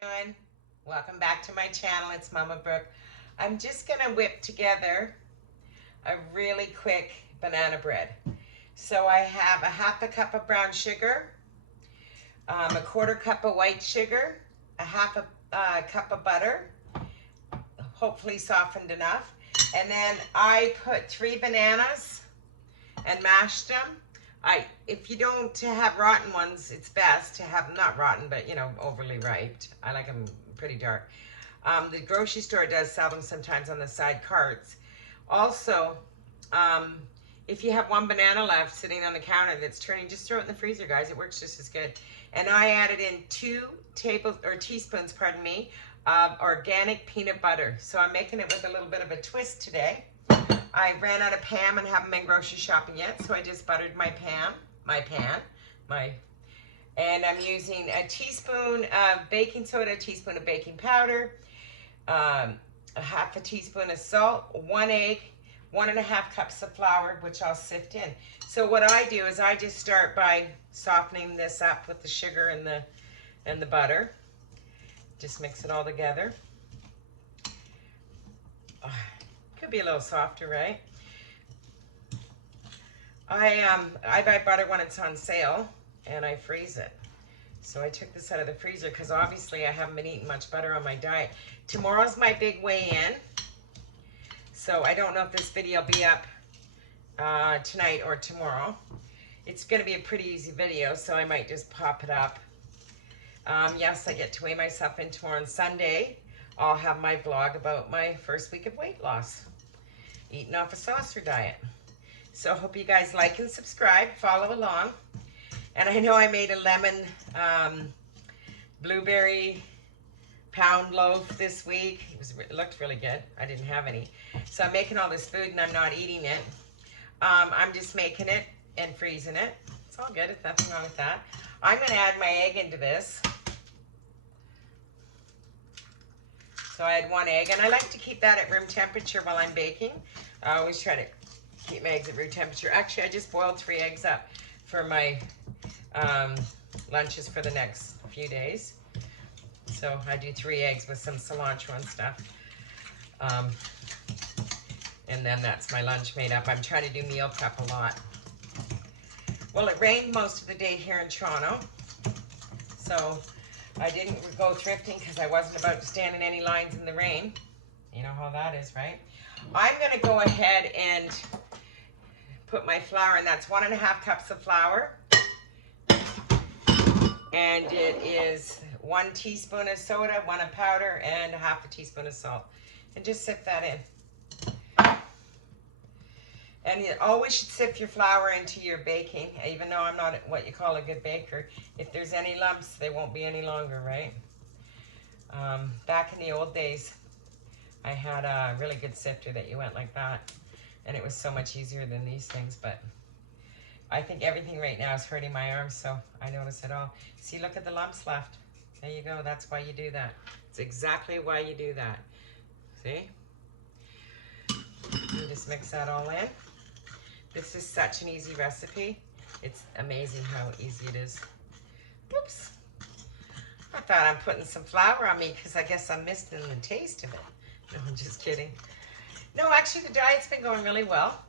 Doing? Welcome back to my channel. It's Mama Brooke. I'm just gonna whip together a really quick banana bread. So I have a half a cup of brown sugar, a quarter cup of white sugar, a half a cup of butter, hopefully softened enough, and then I put 3 bananas and mashed them. If you don't have rotten ones, it's best to have them not rotten, but overly ripe. I like them pretty dark. The grocery store does sell them sometimes on the side carts. Also, if you have 1 banana left sitting on the counter that's turning, just throw it in the freezer, guys. It works just as good. And I added in 2 teaspoons, of organic peanut butter. So I'm making it with a little bit of a twist today. I ran out of Pam and haven't been grocery shopping yet, so I just buttered my pan, and I'm using a teaspoon of baking soda, a teaspoon of baking powder, a half a teaspoon of salt, 1 egg, 1.5 cups of flour, which I'll sift in. So what I do is I just start by softening this up with the sugar and the butter. Just mix it all together. Could be a little softer, right? I buy butter when it's on sale and I freeze it. So I took this out of the freezer because obviously I haven't been eating much butter on my diet. Tomorrow's my big weigh-in. So I don't know if this video will be up tonight or tomorrow. It's going to be a pretty easy video, so I might just pop it up. Yes, I get to weigh myself in tomorrow on Sunday. I'll have my vlog about my first week of weight loss, eating off a saucer diet. So I hope you guys like and subscribe, follow along. And I know I made a lemon blueberry pound loaf this week. It looked really good. I didn't have any. So I'm making all this food and I'm not eating it. I'm just making it and freezing it. It's all good. There's nothing wrong with that. I'm going to add my egg into this. So I had 1 egg, and I like to keep that at room temperature while I'm baking. I always try to keep my eggs at room temperature. Actually, I just boiled 3 eggs up for my lunches for the next few days. So I do 3 eggs with some cilantro and stuff. And then that's my lunch made up. I'm trying to do meal prep a lot. Well, it rained most of the day here in Toronto. So I didn't go thrifting because I wasn't about to stand in any lines in the rain. You know how that is, right? I'm going to go ahead and put my flour in. That's 1.5 cups of flour. And it is 1 teaspoon of soda, 1 of powder, and a half a teaspoon of salt. And just sift that in. And you always should sift your flour into your baking, even though I'm not what you call a good baker. If there's any lumps, they won't be any longer, right? Back in the old days, I had a really good sifter that you went like that. And it was so much easier than these things, but I think everything right now is hurting my arms, so I notice it all. See, look at the lumps left. There you go. That's why you do that. It's exactly why you do that. See? You just mix that all in. This is such an easy recipe. It's amazing how easy it is. Whoops. I thought I'm putting some flour on me because I guess I'm missing the taste of it. No, I'm just kidding. No, actually the diet's been going really well.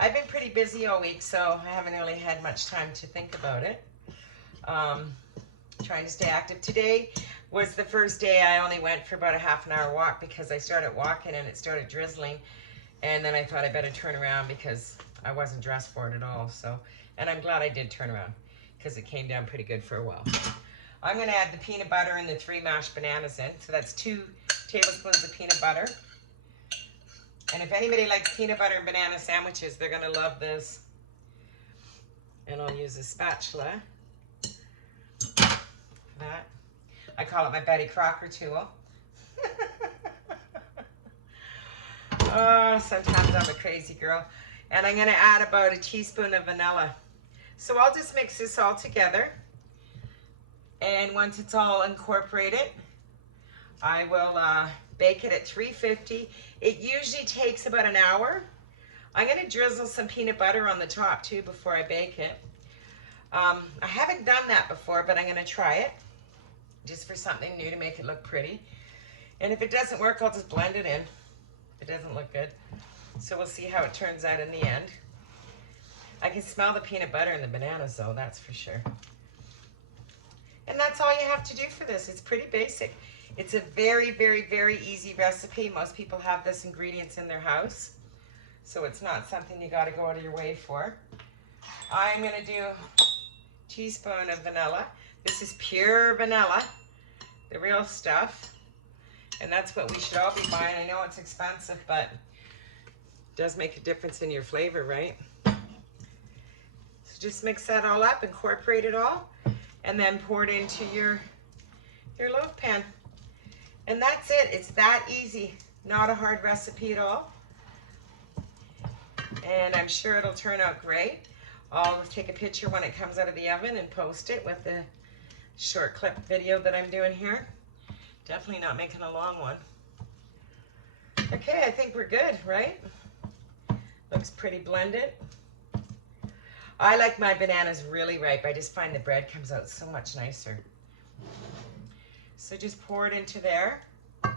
I've been pretty busy all week, so I haven't really had much time to think about it. Trying to stay active. Today was the first day I only went for about a half-an-hour walk because I started walking and it started drizzling. And then I thought I better turn around because I wasn't dressed for it at all. So, and I'm glad I did turn around because it came down pretty good for a while. I'm going to add the peanut butter and the 3 mashed bananas in. So that's 2 tablespoons of peanut butter. And if anybody likes peanut butter and banana sandwiches, they're going to love this. And I'll use a spatula for that. I call it my Betty Crocker tool. Oh, sometimes I'm a crazy girl. And I'm going to add about a teaspoon of vanilla. So I'll just mix this all together. And once it's all incorporated, I will bake it at 350. It usually takes about an hour. I'm going to drizzle some peanut butter on the top too before I bake it. I haven't done that before, but I'm going to try it. just for something new to make it look pretty. And if it doesn't work, I'll just blend it in if it doesn't look good. So we'll see how it turns out in the end. I can smell the peanut butter and the bananas though, that's for sure. And that's all you have to do for this. It's pretty basic. It's a very, very, very easy recipe. Most people have this ingredients in their house, so it's not something you got to go out of your way for. I'm going to do a teaspoon of vanilla. This is pure vanilla, the real stuff. And that's what we should all be buying. I know it's expensive, but it does make a difference in your flavor, right? So just mix that all up, incorporate it all, and then pour it into your loaf pan. And that's it. It's that easy. Not a hard recipe at all. And I'm sure it'll turn out great. I'll take a picture when it comes out of the oven and post it with the short clip video that I'm doing here. Definitely not making a long one. Okay, I think we're good, right? Looks pretty blended. I like my bananas really ripe. I just find the bread comes out so much nicer. So just pour it into there. Oh,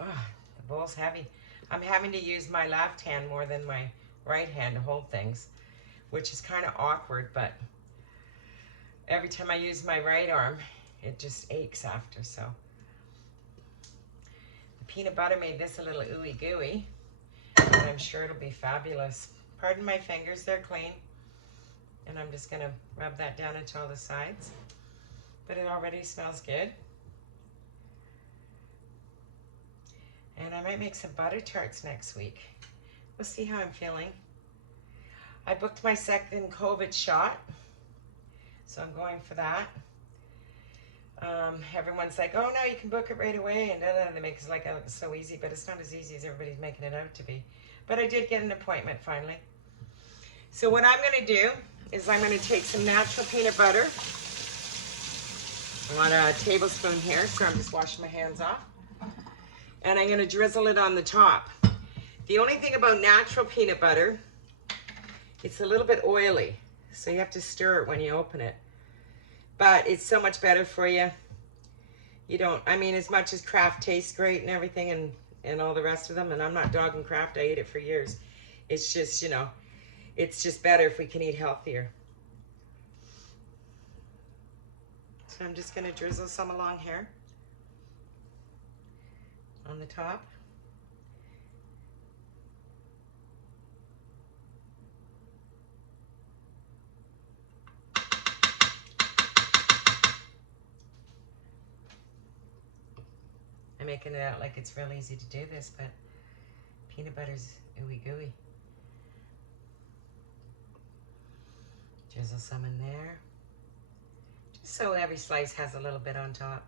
the bowl's heavy. I'm having to use my left hand more than my right hand to hold things, which is kind of awkward, but every time I use my right arm, it just aches after, so. The peanut butter made this a little ooey gooey, and I'm sure it'll be fabulous. Pardon my fingers, they're clean. And I'm just gonna rub that down into all the sides. But it already smells good. And I might make some butter tarts next week. We'll see how I'm feeling. I booked my second COVID shot, so I'm going for that. Everyone's like, oh no, you can book it right away, and they make it like so easy, but it's not as easy as everybody's making it out to be. But I did get an appointment finally. So what I'm gonna do is I'm going to take some natural peanut butter. I want a tablespoon here, so I'm just washing my hands off. And I'm going to drizzle it on the top. The only thing about natural peanut butter, it's a little bit oily, so you have to stir it when you open it. But it's so much better for you. You don't, I mean, as much as Kraft tastes great and everything and all the rest of them, and I'm not dogging Kraft, I ate it for years. It's just, you know, it's just better if we can eat healthier. So I'm just gonna drizzle some along here on the top. I'm making it out like it's real easy to do this, but peanut butter's ooey gooey. Drizzle some in there. Just so every slice has a little bit on top.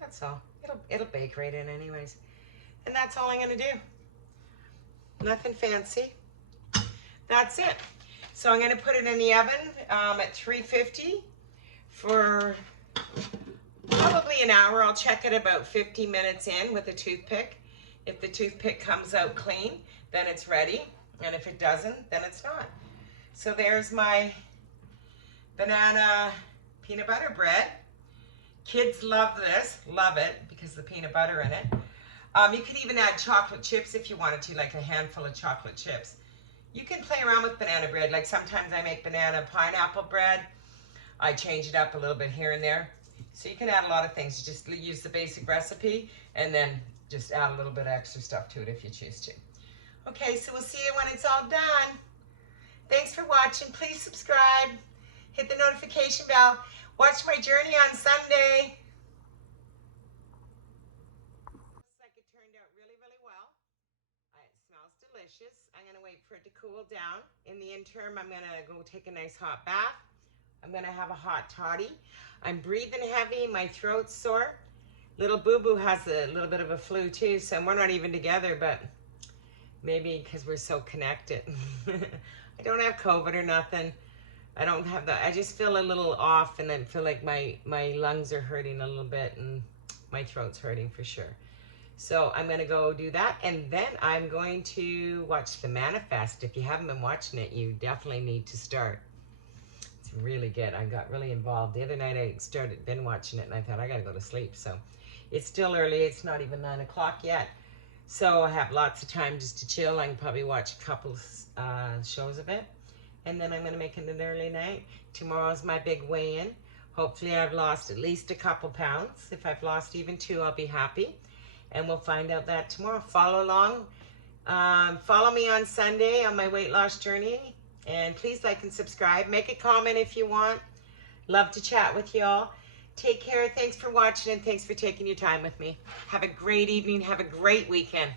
That's all. It'll bake right in anyways. And that's all I'm gonna do. Nothing fancy. That's it. So I'm gonna put it in the oven at 350 for probably an hour. I'll check it about 50 minutes in with a toothpick. If the toothpick comes out clean, then it's ready. And if it doesn't, then it's not. So there's my banana peanut butter bread. Kids love this, love it because of the peanut butter in it. You can even add chocolate chips if you wanted to, like a handful of chocolate chips. You can play around with banana bread. Like sometimes I make banana pineapple bread. I change it up a little bit here and there. So you can add a lot of things. You just use the basic recipe and then just add a little bit of extra stuff to it if you choose to. Okay, so we'll see you when it's all done. Thanks for watching. Please subscribe. Hit the notification bell. Watch my journey on Sunday. Looks like it turned out really, really well. It smells delicious. I'm going to wait for it to cool down. In the interim, I'm going to go take a nice hot bath. I'm going to have a hot toddy. I'm breathing heavy. My throat's sore. Little boo-boo has a little bit of a flu too, so we're not even together, but maybe because we're so connected. I don't have COVID or nothing. I don't have that. I just feel a little off and I feel like my lungs are hurting a little bit and my throat's hurting for sure. So I'm going to go do that, and then I'm going to watch The Manifest. If you haven't been watching it, you definitely need to start. It's really good. I got really involved. The other night I started binge watching it and I thought I gotta go to sleep. So it's still early. It's not even 9 o'clock yet. So I have lots of time just to chill. I can probably watch a couple shows of it. And then I'm going to make it an early night. Tomorrow's my big weigh-in. Hopefully I've lost at least a couple pounds. If I've lost even 2, I'll be happy. And we'll find out that tomorrow. Follow along. Follow me on Sunday on my weight loss journey. And please like and subscribe. Make a comment if you want. Love to chat with y'all. Take care. Thanks for watching and thanks for taking your time with me. Have a great evening. Have a great weekend.